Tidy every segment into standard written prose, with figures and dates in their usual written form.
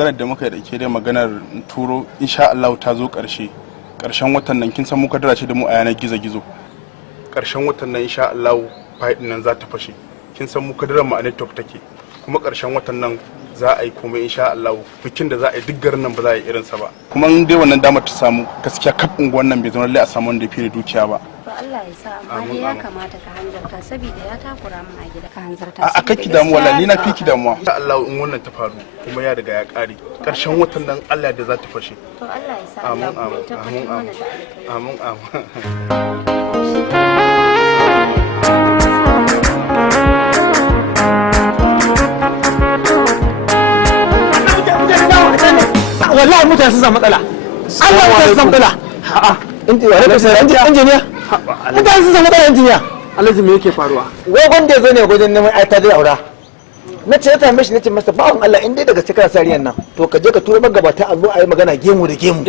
maganar da muka yi da ke dai maganar turo insha Allah ta zo ƙarshen watan nan kin san mu kadara ce da mu a yanar gizo ƙarshen watan nan insha Allah fa'idin nan za ta fashe kin san mu kadaran mu a network take kuma ƙarshen watan nan za a yi komai insha Allah bikin da za a yi duk garin nan ba za a yi irinsa ba kuma in dai wannan damar ta samu gaskiya kaf unguwan nan bai zama lallai a samu wanda ya fi dukiya ba to Allah ya sa amma dai ya kamata ka hanzarta saboda ya takura min a gida ka hanzarta a kake damuwa wallahi ni na fi ki damuwa insha Allah in wannan ta faru kuma ya riga ya kare ƙarshen watan nan Allah da za ta fashe to Allah ya sa Allah ya tabbatar mana da alkhairi amin wallahi mutane sun samu matsala Allah mutane sun samu matsala a'a injiniya mutane sun samu matsala injiniya alhaji me yake faruwa wai wanda ya zo ne wajen neman aita da aura na ce ta mishi nace masa bawon Allah in dai daga cikin sariyan nan to ka je ka tura magabata a zo a yi magana gemu da gemu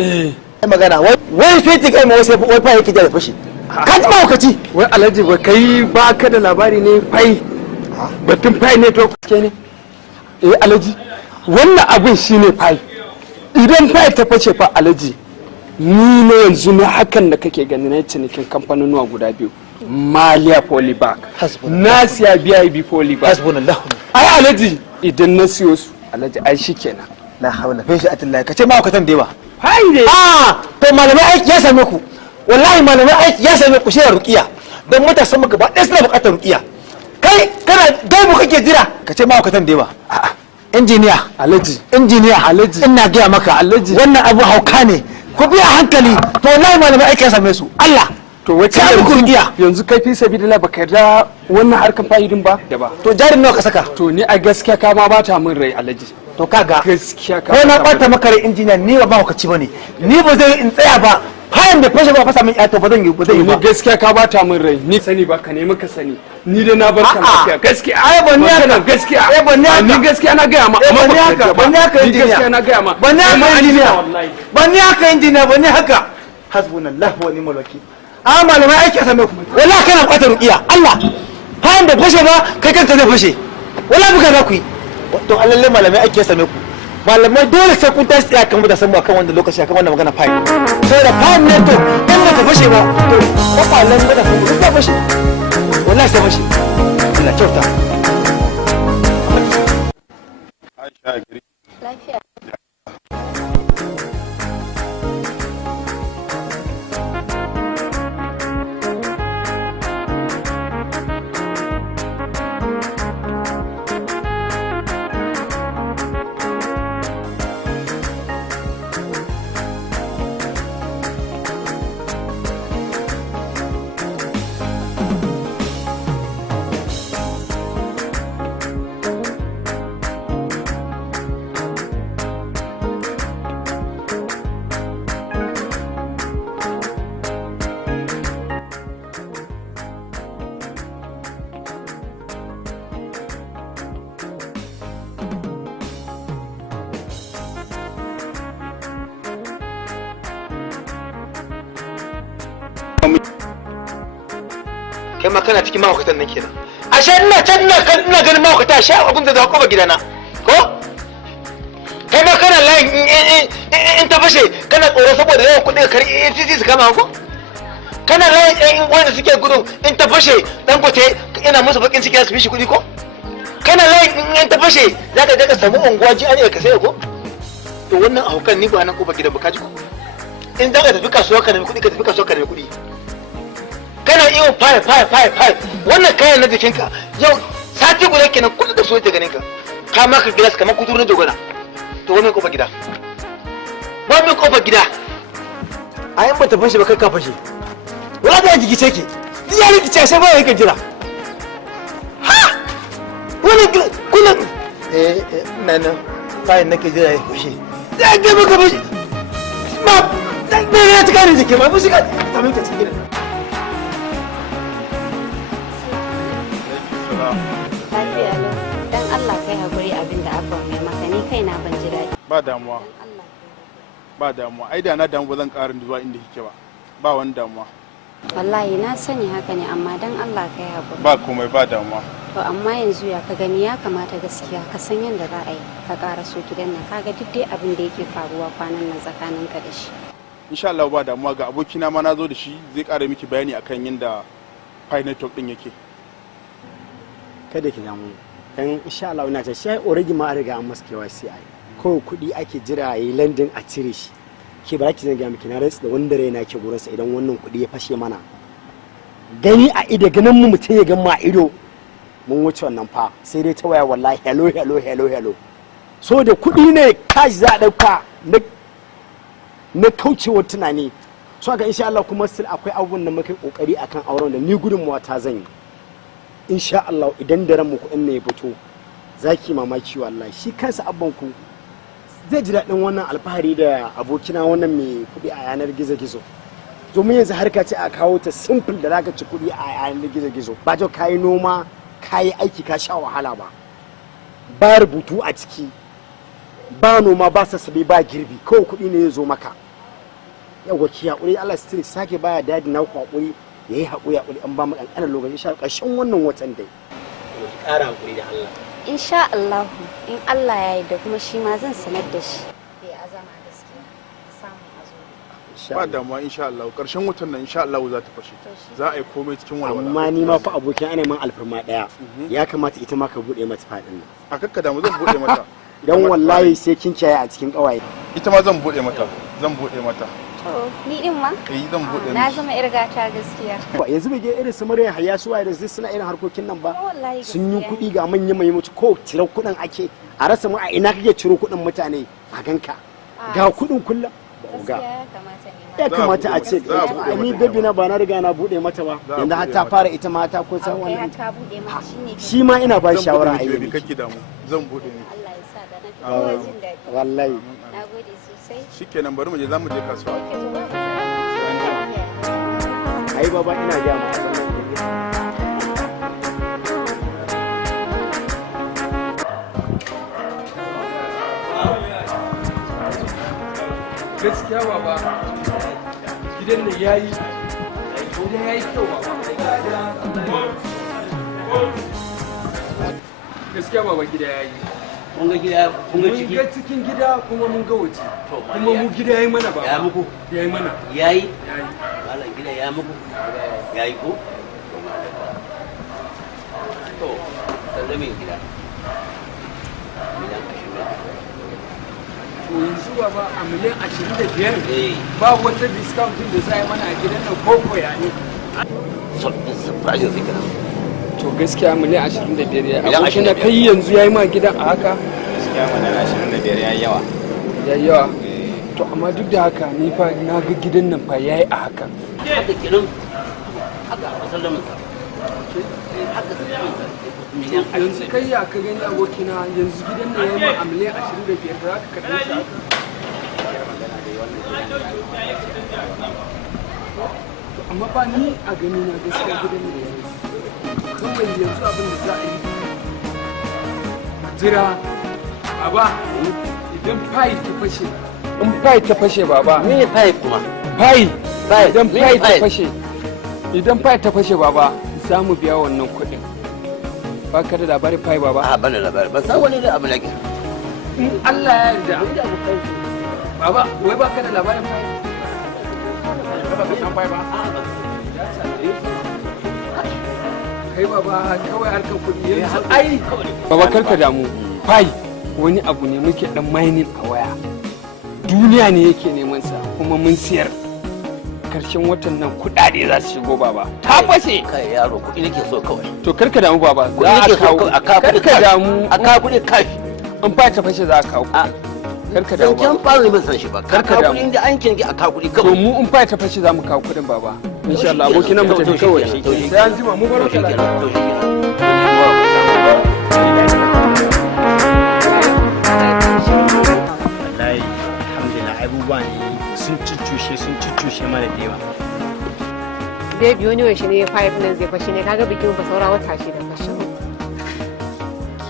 ai magana wai sai ti kai ma wai fa yake da fashi ka ji mawakaci wai alhaji ba kai ba ka da labari ne fai batun fai ne to ke ne alhaji wannan abin shine fai idan fai ta face fa alhaji ni ne yanzu ne hakan da kake gani na cinikin kamfanonuwa guda biyu Maliya Polybag na siya BIB Polybag hasbunallahu ai alhaji idan na siyo su alhaji ai shikenan la hawla fi sha'atillah kace ma wakatan da yawa hai ne to malamai aiki ya same ku wallahi malamai aiki ya same ku shi ruqiya dan matasan mu gaba ɗaya suna buƙatar ruqiya kai kana gaibu kake jira kace ma wakatan da yawa injiniya alhaji ina gaya maka alhaji wannan abu hauka ne ku biya hankali to wallahi malamai aiki ya same su Allah to wace yanzu kai fi sabidillah baka yarda wannan harkan fa'idin ba to jarin nawa ka saka to ni a gaskiya ka ma bata min rai alhaji to kaga gaskiya ka ko na bata maka rai injiniya ni ba mahaukaci bane ni ba zai in tsaya ba fayin da fashe ba fasa min to ba zan yi ba ni gaskiya ka bata min rai ni sani ba ka nemi ka sani ni da na bar ka lafiya gaskiya ai ban ni haka gaskiya ai ban ni haka ni gaskiya na ga ma amma ban ni haka injiniya gaskiya na ga ma ban ni haka injiniya ban ni haka injiniya ban ni haka hasbunallahu wa ni'mal wakeel malamai aiki a same ku wallahi kana kwatar ruqiya Allah fayin da fashe ba kai kanka zai fashe wallahi buga za ku yi to allalle malamai aiki ya same ku malamai dole sai kun tashi tsaya kan mu da san mu akan wanda lokaci akan wannan magana fayi sai da fayin ne to in ba ta fashe ba to kwakwalen ba ta fashe ba fashe wallahi sai fashe Allah kyauta Aisha gari lafiya kai ma kana cikin mahaukatan nan kenan ashe ina can ina ganin mahaukata ashe abin da za ku ba gidana ko kai ma kana layin in ta fashe kana tsoro saboda yawan kuɗi kar EFCC su kama ko kana layin wanda suke gudun in ta fashe Dangote ina musu bakin ciki su fi shi kuɗi ko kana layin in ta fashe za ka je ka samu unguwa ji an ka sai ko to wannan haukan ni ba nan ko ba gidan ba ka ji ko in za ka tafi kasuwa ka nemi kuɗi ka tafi kasuwa ka nemi kuɗi kana iyo fire wannan kayan na jikinka yau sati guda kenan kullum da so yake ganin ka maka gilas kamar kuturu na dogona to wani kofar gida wani kofar gida a yan bata fashe ba kai ka fashe wala da jiki ce ki ya rikice sai ba yake jira ha wani kullum nan kayan nake jira ya fashe ya ga maka fashe ma dan ne ta kare jiki ma fushi ka ta minka cikin lafiya lau dan Allah kai hakuri abin da abba mai maka ni kaina ban ji daɗi ba damuwa ai da na damu ba zan ƙarin zuwa inda kike ba wani damuwa wallahi na sani haka ne amma dan Allah kai hakuri ba komai ba damuwa to amma yanzu ya ka gani ya kamata gaskiya ka san yadda za a yi ka ƙara so gidan nan kaga duk dai abin da yake faruwa kwanan nan tsakanin ka da shi insha Allah ba damuwa ga abokina ma na zo da shi zai ƙara miki bayani akan yadda Pi network din yake. Kada ki damu dan insha Allah ina ta shi already ma an riga an masa KYC ai ko kuɗi ake jira yayi landing a cire shi ke ba ki zanga miki na rantsa da wanda raina ke gurinsa idan wannan kuɗi ya fashe mana gani a ido ganin mu mutum ya gama a ido mun wuce wannan fa sai dai ta waya wallahi hello so da kuɗi ne cash za a ɗauka na kaucewa tunani so ga insha Allah kuma still akwai abubuwan da muka kokari akan auren da ni gudunmuwa ta zan yi insha Allah idan da ran mu kuɗin ne ya fito zaki mamaki wallahi shi kansa abban ku zai ji daɗin wannan alfahari da abokina wannan mai kuɗi a yanar gizo-gizo domin yanzu harka ce a kawo ta simple da zaka ci kuɗi a yanar gizo-gizo ba to kayi noma kayi aiki ka sha wahala ba rubutu a ciki ba noma ba sassabe ba girbi kawai kuɗi ne ya zo maka yawa ki haƙuri Allah still sake baya dadi na ku haƙuri yayi haƙuri an ba mu ƙanƙanin lokaci sha ƙarshen wannan watan dai ƙara haƙuri da Allah insha Allah in Allah ya yarda kuma shi ma zan sanar da shi bai azama gaskiya samu azo Ba damuwa insha Allah karshen watan nan insha Allah za ta fashe za a yi komai cikin walwala amma ni ma fa abokin ana man alfarma daya ya kamata ita ma ka bude mata fadin nan a kakka damu zan bude mata dan wallahi sai kin kiyaye a cikin kawaye ita ma zan bude mata to ni din ma zan bude na zama irgata gaskiya yanzu bai ga irin su murya hayya su waye da suna irin harkokin nan ba sun yi kuɗi ga manyan mai mutu ko ciro kuɗin ake a rasa mu a ina kake ciro kuɗin mutane a ganka ga kuɗin kullum ga ya kamata a ce ni baby na ba na riga na bude mata ba yanzu har ta fara ita mata ko san wannan shi ma ina ba shawara a yi kake damu zan bude ni Allah ya sa da na fi jin daɗi wallahi nagode sosai shikenan bari mu je zamu je kasuwa ai baba ina ga ma gaskiya baba gidan da yayi gidan yayi kyau baba gaskiya baba gida yayi kun ga gida kun ga ciki mun ga cikin gida kuma mun ga waje kuma mu gida yayi mana baba ya muku yayi mana yayi malam gida ya muku yayi ko to sallame gida to yanzu baba a miliyan 25 ba wata discount din da za yi mana a gidan nan ko koya ne surprise zai kana to gaskiya miliyan 25 ya abokin da kai yanzu yayi ma gidan a haka gaskiya miliyan 25 yayi yawa to amma duk da haka ni fa na ga gidan nan fa yayi a haka haka kiran haka masallamin sa haka yanzu kai ya ka gani abokina yanzu gidan nan yayi ma a miliyan 25 za ka kaɗan shi amma ba ni a gani na gaskiya gidan nan yayi kawai yanzu abin da za a yi jira baba idan pipe ta fashe in pipe ta fashe baba me pipe kuma pipe idan pipe ta fashe baba za mu biya wannan kuɗin ba ka da labarin pipe baba a bana labari ba sa wani da abu nake in Allah ya yarda baba wai ba ka da labarin pipe ba ka san pipe ba kai baba kawai harkar kuɗi yanzu ai baba karka damu fai wani abu ne muke dan mining a waya duniya ne yake neman sa kuma mun siyar karshen watan nan kuɗaɗe za su shigo baba ta fashe kai yaro kuɗi nake so kawai to karka damu baba kuɗi nake so a kawo karka damu a kawo kuɗi kashi in fa ta fashe za a kawo karka damu baba fara ban san shi ba karka damu kuɗin da an kinki a kawo kuɗi kawai to mu in fa ta fashe za mu kawo kuɗin baba insha Allah abokin nan mu tafi kawai sai an jima mu baro kala wallahi alhamdulillah abubuwa ne sun cuccushe mana da yawa baby wani wani ne 5 nan zai fashe ne kaga bikin ba saura wata shi da fashe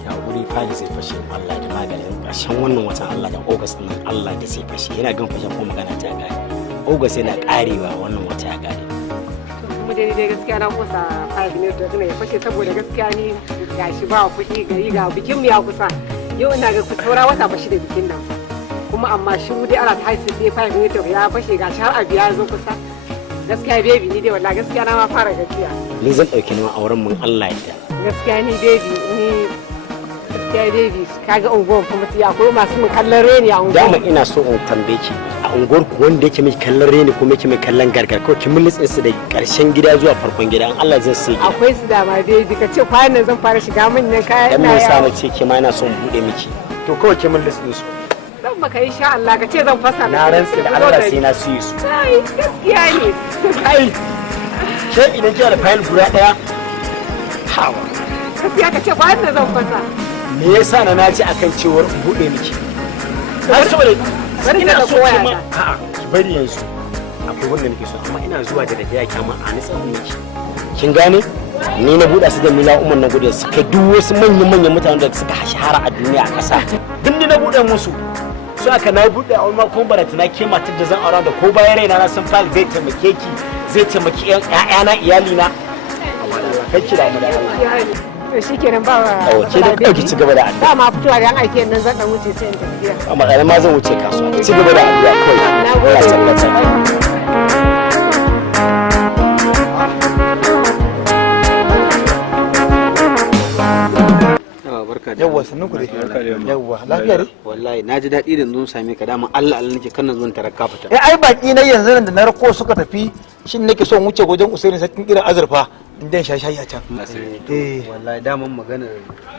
ya wuri fali zai fashe Allah da maganin ƙarshen wannan watan Allah da August nan Allah da zai fashe yana gan fashe ko magana ta gari August yana karewa wannan wata ya gare kuma mu dai gaskiya na kusa 5 ne to ina ya fashe saboda gaskiya ni gashi ba kuɗi gari ga bikin mu ya kusa yau ina ga ku saura wata bashi da bikin nan kuma amma shi mu dai ana ta haisu sai 5 ne to ya fashe gashi har abu ya zo kusa gaskiya baby ni dai wallahi gaskiya na ma fara gajiya ni zan dauki nawa auren mun Allah ya yarda gaskiya ni baby ni gaskiya baby kaga unguwar kuma sai akwai masu mun kallon reni a unguwar dama ina so in tambaye ki a unguwar ku wanda yake mai kallon reni ko yake mai kallon gargar ko kin mulitsin su da karshen gida zuwa farkon gida an Allah zai sai akwai su da ma baby ka ce kwanan nan zan fara shiga manyan kaya ina yawo dan me ce ke ma ina son bude miki to kawai kin mulitsin su dan baka insha Allah ka ce zan fasa na rantsi da Allah sai na siye su ai gaskiya ne ai ke idan kina da file guda daya hawa gaskiya ka ce kwanan nan zan fasa me yasa na naji akan cewar bude miki har saboda ina so ki ma a'a ki bari yanzu akwai wanda nake so amma ina zuwa da dafiya kyama a nitsa miki kin gane ni na buɗa su da mila umar na gudu su kai duk wasu manyan mutanen da suka shahara a duniya a ƙasa duk ni na buɗe musu su aka na buɗe a wani kuma barata na ke matar da zan aura da ko bayan raina na san fal zai taimake ki zai taimaki ƴaƴana iyalina kai ki da mu da Allah to shikenan ba wa ke da kai ki ci gaba da addu'a ba ma fitowa da an aike nan zan dan wuce sai in tafiya amma kai ma zan wuce kasuwa ci gaba da addu'a kawai na gode yawwa sannan ku dai yawwa lafiya dai wallahi na ji daɗi da zo same ka dama Allah nake kana zuwan tarakka fita ai baki na yanzu nan da na rako suka tafi shin nake son wuce wajen Usaini sakin kiran azurfa in dan shayi a can wallahi daman maganar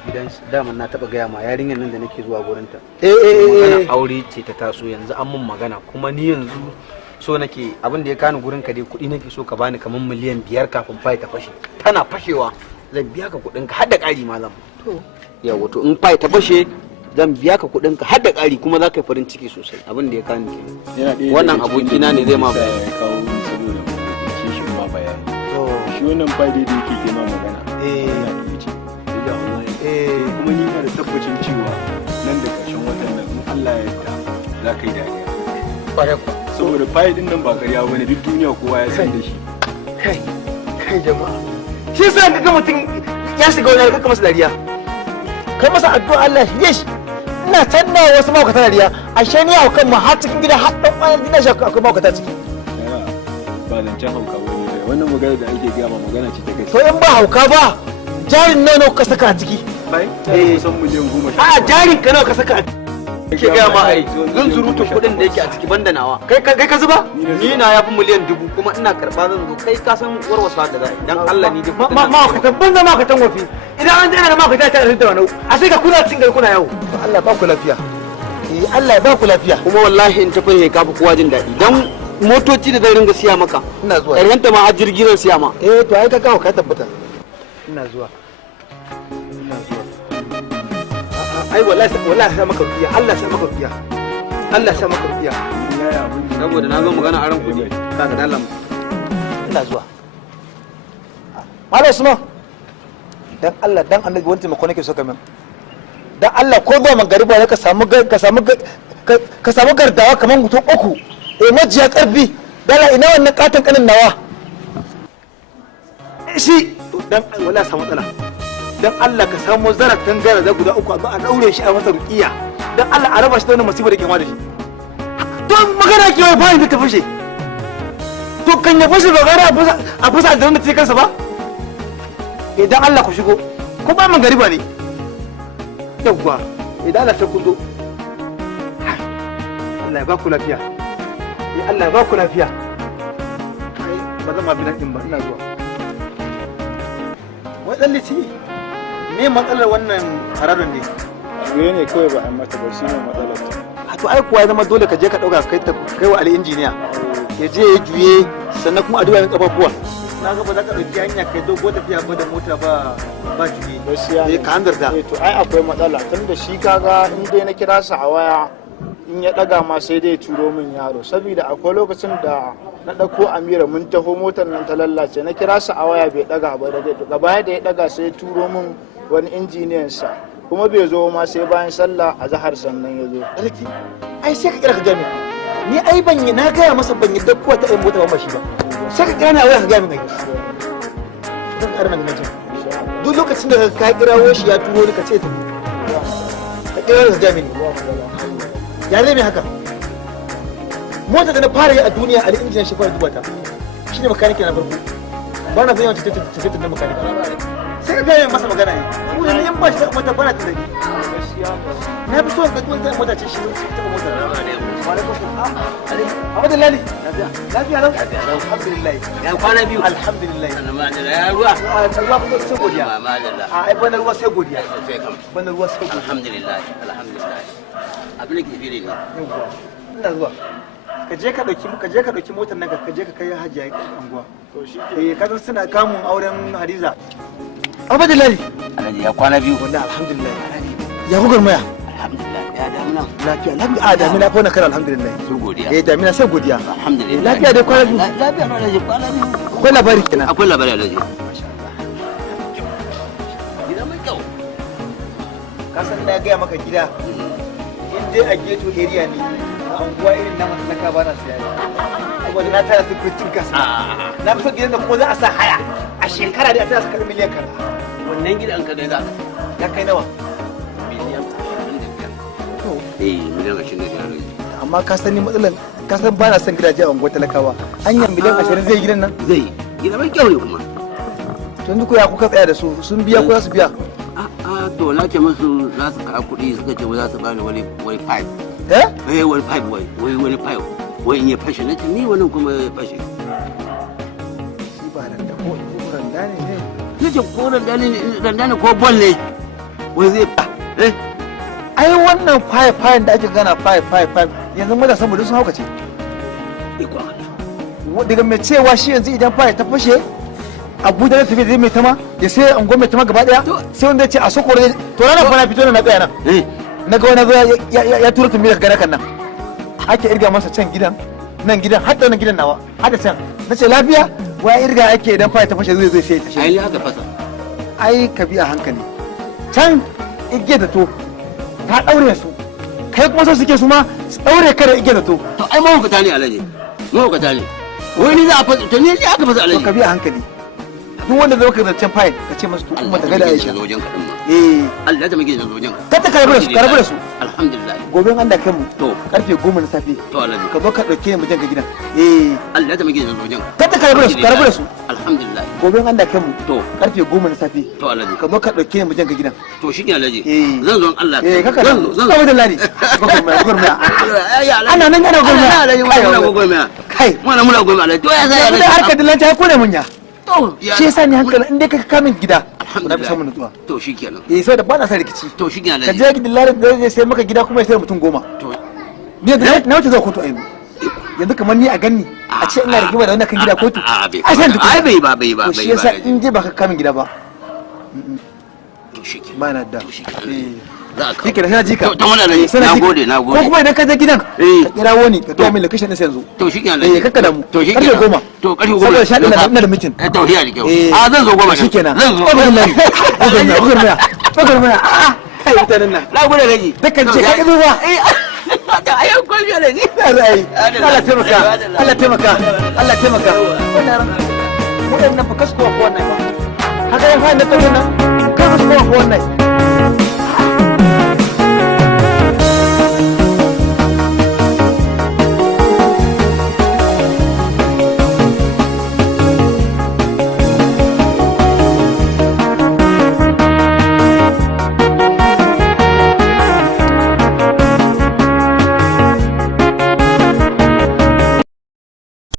gidan daman na taba gaya ma yarinyar nan da nake zuwa gurin ta magana aure ce ta taso yanzu an mun magana kuma ni yanzu so nake abin da ya kani gurin ka dai kuɗi nake so ka bani kamar miliyan 5 kafin fai ta fashe tana fashewa zan biya ka kuɗin ka har da ƙari ma zan to yawa to in fai ta fashe zan biya ka kuɗin ka har da ƙari kuma za ka yi farin ciki sosai abin da ya kani kenan wannan abokina ne zai ma bayani kawo saboda kishin ma bayani shi wannan fai da yake ke ma magana yana da wuce kuma ni ina da tabbacin cewa nan da ƙarshen watan nan in Allah ya yarda za ka yi dariya saboda fai din nan ba ƙarya bane duk duniya kowa ya san da shi kai jama'a shi sai kaga mutum ya shiga wani harkar masa dariya kai masa addu'a Allah shi shi ina tanna wasu maukata dariya ashe ni hau kan mu har cikin gida har dan kwanan gida shi akwai maukata ciki ba zancen hauka wani ne wannan magana da ake gaya ma magana ce ta gaske to in ba hauka ba jarin nawa ka saka a ciki kusan miliyan 10 a jarin ka nawa ka saka a ciki ke gaya ma ai zan surutun kuɗin da yake a ciki banda nawa kai ka zuba ni na yafi miliyan 1000 kuma ina karɓa zan zo kai ka san warwasa da zai dan Allah ni dai ma'aikatan banza ma'aikatan wafi idan an jana da ma'aikata ta da wani a sai ka kuna cin gari kuna yawo to Allah ba ku lafiya Allah ba ku lafiya kuma wallahi in tafi he kafa kowa jin daɗi dan motoci da zan ringa siya maka ina zuwa ƙarshenta ma har jirgi zan siya ma to ai ka kawo ka tabbata ina zuwa ai wallahi sai maka rukiya Allah sai maka rukiya Allah sai maka rukiya saboda na zo magana aran kuɗi kaga dalam ina zuwa Malam Usman dan Allah dan annabi wani taimako nake so ka min dan Allah ko zuwa magariba ne ka samu gardawa kamar mutum 3 majiya karfi dala ina wannan katon kanin nawa shi dan wallahi samu matsala dan Allah ka samu zaratan gara da guda 3 a daure shi a masa ruqiya dan Allah a raba shi da wannan musibar da ke ma da shi to magana ke wai bayin da ta fashe to kan ya fashe ba gara a fasa da wanda take kansa ba idan Allah ku shigo ko ba man gariba ne yawwa idan Allah sai ku zo Allah ya ba ku lafiya ya Allah ya ba ku lafiya ba zan ma bi nan ba ina zuwa wai dan liti me matsalar wannan hararin ne juye ne kawai ba a mata ba shi ne matsalar ta a to ai kuwa ya zama dole ka je ka dauka kai wa ali injiniya ya je ya juye sannan kuma a duba min kafafuwa na ga ba za ka dauki hanya kai dogo tafiya ba da mota ba juye gaskiya ne ka hanzarta to ai akwai matsala tunda shi kaga in dai na kira sa a waya in ya daga ma sai dai turo min yaro saboda akwai lokacin da na dauko Amira mun taho motar nan ta lallace na kira sa a waya bai daga ba da gaba da ya daga sai turo min wani injiniyan sa kuma bai zo ma sai bayan sallah a zahar sannan ya zo alki ai sai ka kira ka gami ni ai ban yi na gaya masa ban yi dakkuwa ta ɗan mota ba shi ba sai ka gane a waya ka gami mai zan ƙara magana duk lokacin da ka kirawo shi ya turo ni ka ce ka kira da mini ya zai mai haka mota da na fara yi a duniya ali injiniyan shi fara duba ta shine makaniki na farko ba na zai tace da makaniki sai ka gaya masa magana ne kuma ne in ba shi mota ba na tunani na fi so ga mota mota ce shi ta mota Abada Lali lafiya lau alhamdulillah ya kwana biyu alhamdulillah ya ruwa ruwa kuma sai godiya ai bana ruwa sai godiya bana ruwa sai godiya alhamdulillah abin da ke fere ne ina zuwa ka je ka dauki motar nan ka je ka kai hajiya anguwa to shi ka san suna kamun auren Hadiza Abada Lali alhaji ya kwana biyu wallahi alhamdulillah ya gurmaya alhamdulillah ya damuna lafiya alhamdulillah damina ko na kar alhamdulillah sun godiya damina sai godiya alhamdulillah lafiya dai kwana biyu lafiya na alhaji kwana biyu akwai labari kenan akwai labari alhaji gida mai kyau ka san na gaya maka gida in dai a ghetto area ne a unguwa irin na matalaka ba na siya saboda na tara su fitin kasa na fi son gidan da kuma za a sa haya a shekara da a tara su karɓi miliyan kaza wannan gidan ka dai za ka ya kai nawa miliyan 25 miliyan 25 amma ka san ni matsalan ka san ba na son gidaje a unguwar talakawa hanyar miliyan 20 zai gidan nan zai gida mai kyau ne kuma tun duk ya kuka tsaya da su sun biya ko za su biya to na ce musu za su kawo kuɗi suka ce za su bani wani pipe wani pipe wani pipe wai in ya fashe na ce ni wannan kuma ya fashe shi ba randa ko randa ne na ce ko randa ne ko bol ne wai zai ai wannan faye-fayen da ake gana faye-faye yanzu matasan mu duk sun haukace daga mai cewa shi yanzu idan faye ta fashe abuja na tafi da mai tama ya sai angon mai tama gaba daya sai wanda ya ce a sokoro to ranar fana fito na tsaya nan na ga wani ya tura tumi daga gana kan nan ake irga masa can gidan nan gidan har da nan gidan nawa har da can na ce lafiya waya irga ake idan faye ta fashe zai sai ta shi ai haka fasa ai ka bi a hankali can igiyar da to ta daure su kai kuma so suke su ma daure kada igiyar da to ai mahaukata ne alaji mahaukata ne wani za a fasa to ne ya aka fasa alaji ka bi a hankali duk wanda zai ka zancen fayil ka ce masu kuma ta gada aisha Allah ta muke zojen ka ta karbi da su alhamdulillah gobe an da kai mu to karfe 10 na safe to alaji ka zo ka dauke mu jan ka gidan Allah ta muke zojen ka ta karbi da su alhamdulillah gobe an da kai mu to karfe 10 na safe to alaji ka zo ka dauke mu jan ka gidan to shi ke alaji zan zo Allah zan zo ladi gurmaya ana nan ana gurmaya kai muna gurmaya alaji to ya sai da harkar dillanci ya kone munya shi yasa ni hankali in dai ka kamin gida na fi samun nutsuwa to shikenan sai da ba na san rikici to shikenan ka je gidan larin da zai sai maka gida kuma ya sai mutum 10 to ni da na wuce zuwa kotu a yanzu kamar ni a ganni a ce ina rigima da wannan kan gida kotu ai bai ba to shi yasa in dai baka kamin gida ba to shikenan ba na da Kike da na jika. To muna da na gode. Ko kuma idan ka je gidan ka kirawo ni ka ga min location din sai yanzu. To shikenan. Kakka da mu. To shikenan. Karfe 10. To karfe 10. Saboda shaɗin ina da meeting. To hiya da kyau. Zan zo 10. Shikenan. Zan zo. Gurmaya. Kai mutanen nan. Na gode rage. Dakan ce ka ido ba. Da ayan kwalbiya da ni. Allah taimaka. Allah taimaka. Allah taimaka. Wannan fa kasko ko wannan ba. Haka yan fa da nan. Kasko ko wannan.